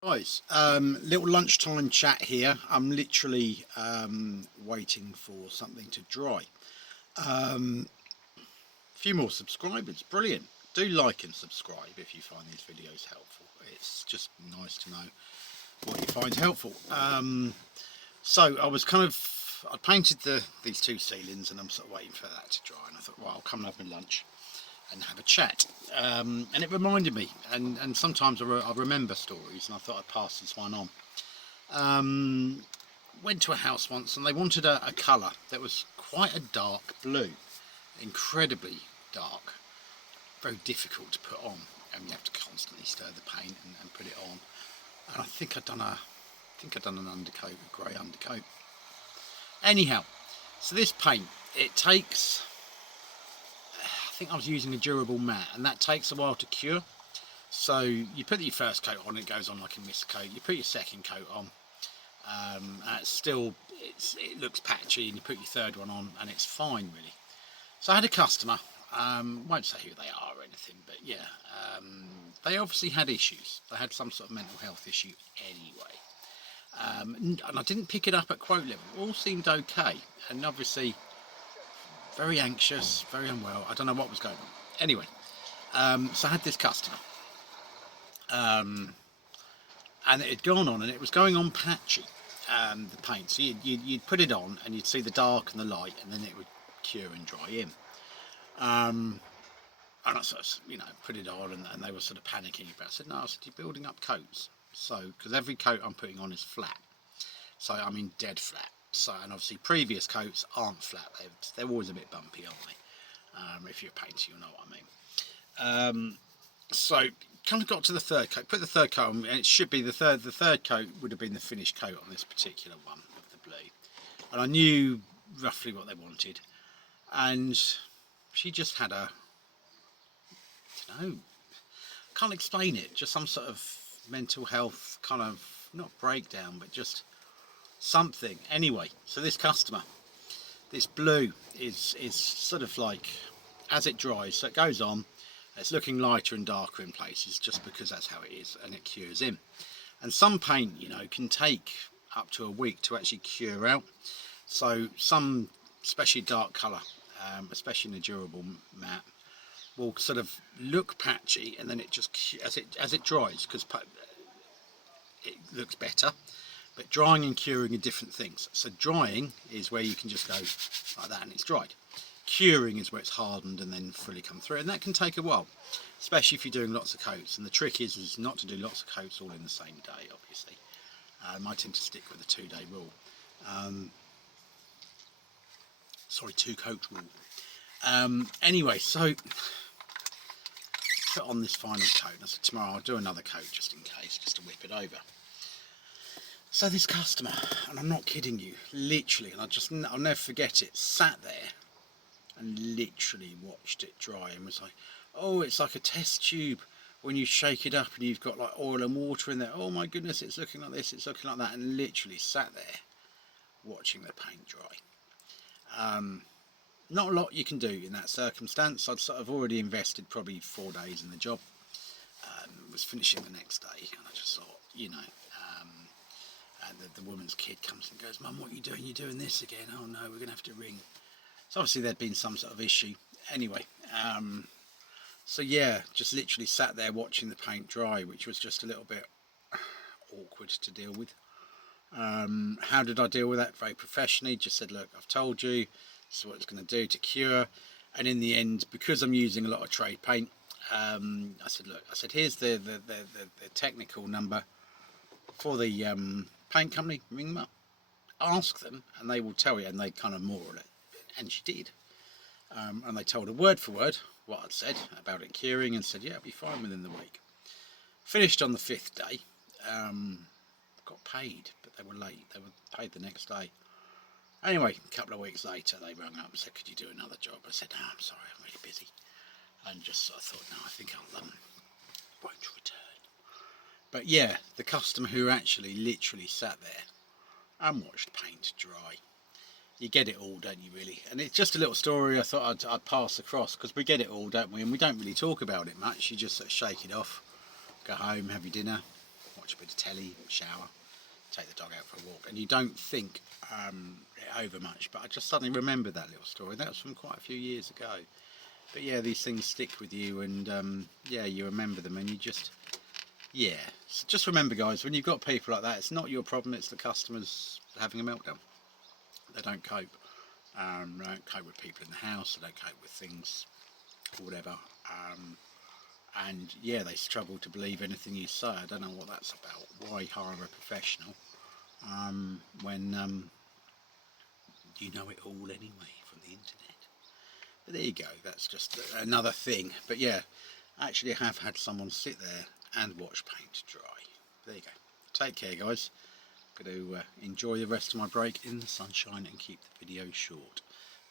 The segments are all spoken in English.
Guys, little lunchtime chat here. I'm literally waiting for something to dry. A few more subscribers, brilliant. Do like and subscribe if you find these videos helpful. It's just nice to know what you find helpful. So I painted these two ceilings and I'm sort of waiting for that to dry. And I thought, well, I'll come and have my lunch and have a chat. And it reminded me, and sometimes I remember stories, and I thought I'd pass this one on. Went to a house once and they wanted a colour that was quite a dark blue, incredibly dark, very difficult to put on, and you have to constantly stir the paint and put it on. And I think I'd done an undercoat, a grey undercoat. Anyhow, so this paint, it takes, I think I was using a durable matte, and that takes a while to cure. So you put your first coat on, it goes on like a mist coat. You put your second coat on, it looks patchy, and you put your third one on, and it's fine really. So I had a customer, won't say who they are or anything, but yeah, they obviously had issues. They had some sort of mental health issue anyway. And I didn't pick it up at quote level. It all seemed okay, and obviously very anxious, very unwell. I don't know what was going on. Anyway, so I had this customer, and it had gone on, and it was going on patchy. The paint, so you'd put it on, and you'd see the dark and the light, and then it would cure and dry in. And I sort of, put it on, and they were sort of panicking about it. I said, no, I said, you're building up coats. So, because every coat I'm putting on is flat. So, I mean, dead flat. So, and obviously previous coats aren't flat. They're always a bit bumpy, aren't they? If you're a painter, you'll know what I mean. So, kind of got to the third coat. Put the third coat on, and it should be the third coat would have been the finished coat on this particular one of the blue. And I knew roughly what they wanted. And she just had a, I don't know, can't explain it, just some sort of mental health kind of, not breakdown, but just something. Anyway, so this customer, this blue is sort of like, as it dries, so it goes on, it's looking lighter and darker in places just because that's how it is, and it cures in. And some paint, can take up to a week to actually cure out. So some especially dark colour, especially in a durable matte, will sort of look patchy, and then it just, as it dries, because it looks better. But drying and curing are different things. So drying is where you can just go like that and it's dried. Curing is where it's hardened and then fully come through, and that can take a while, especially if you're doing lots of coats. And the trick is not to do lots of coats all in the same day, obviously. I tend to stick with the 2-day rule. Sorry, 2-coat rule. Anyway, so put on this final coat. I said tomorrow I'll do another coat just in case, just to whip it over. So this customer, and I'm not kidding you, literally, and I'll never forget it, sat there and literally watched it dry and was like, oh, it's like a test tube when you shake it up and you've got like oil and water in there. Oh my goodness, it's looking like this, it's looking like that, and literally sat there watching the paint dry. Not a lot you can do in that circumstance. I'd sort of already invested probably 4 days in the job. Was finishing the next day, and I just thought, and the woman's kid comes and goes, Mum, what are you doing? You're doing this again? Oh no, we're going to have to ring. So obviously there'd been some sort of issue. Anyway, so yeah, just literally sat there watching the paint dry, which was just a little bit awkward to deal with. How did I deal with that? Very professionally, just said, look, I've told you, this is what it's going to do to cure. And in the end, because I'm using a lot of trade paint, I said, look, here's the technical number for the paint company. Ring them up, ask them, and they will tell you. And they kind of moral it, and she did. And they told her word for word what I'd said about it curing, and said, yeah, it'll be fine within the week. Finished on the 5th day. Got paid, but they were late. They were paid the next day. Anyway, a couple of weeks later, they rang up and said, could you do another job? I said, no, I'm sorry, I'm really busy. And just sort of thought, no, I think I'll won't return. But yeah, the customer who actually literally sat there and watched paint dry. You get it all, don't you, really? And it's just a little story I thought I'd pass across, because we get it all, don't we? And we don't really talk about it much. You just sort of shake it off, go home, have your dinner, watch watch a bit of telly, shower, take the dog out for a walk, and you don't think it over much. But I just suddenly remembered that little story. That was from quite a few years ago. But yeah, these things stick with you, and yeah, you remember them, and you just, yeah. So just remember, guys, when you've got people like that, it's not your problem, it's the customers having a meltdown. They don't cope. They don't cope with people in the house, they don't cope with things, or whatever. And yeah, they struggle to believe anything you say. I don't know what that's about. Why hire a professional when you know it all anyway from the internet? But there you go, that's just another thing. But yeah, actually I have had someone sit there and watch paint dry. There you go. Take care, guys. I'm going to enjoy the rest of my break in the sunshine and keep the video short.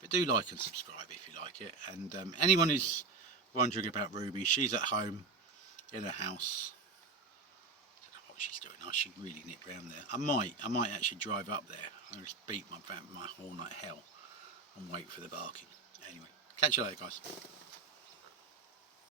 But do like and subscribe if you like it. And anyone who's wondering about Ruby, she's at home in her house. I don't know what she's doing. I should really nip round there. I might actually drive up there and just beat my horn like hell and wait for the barking. Anyway, catch you later, guys.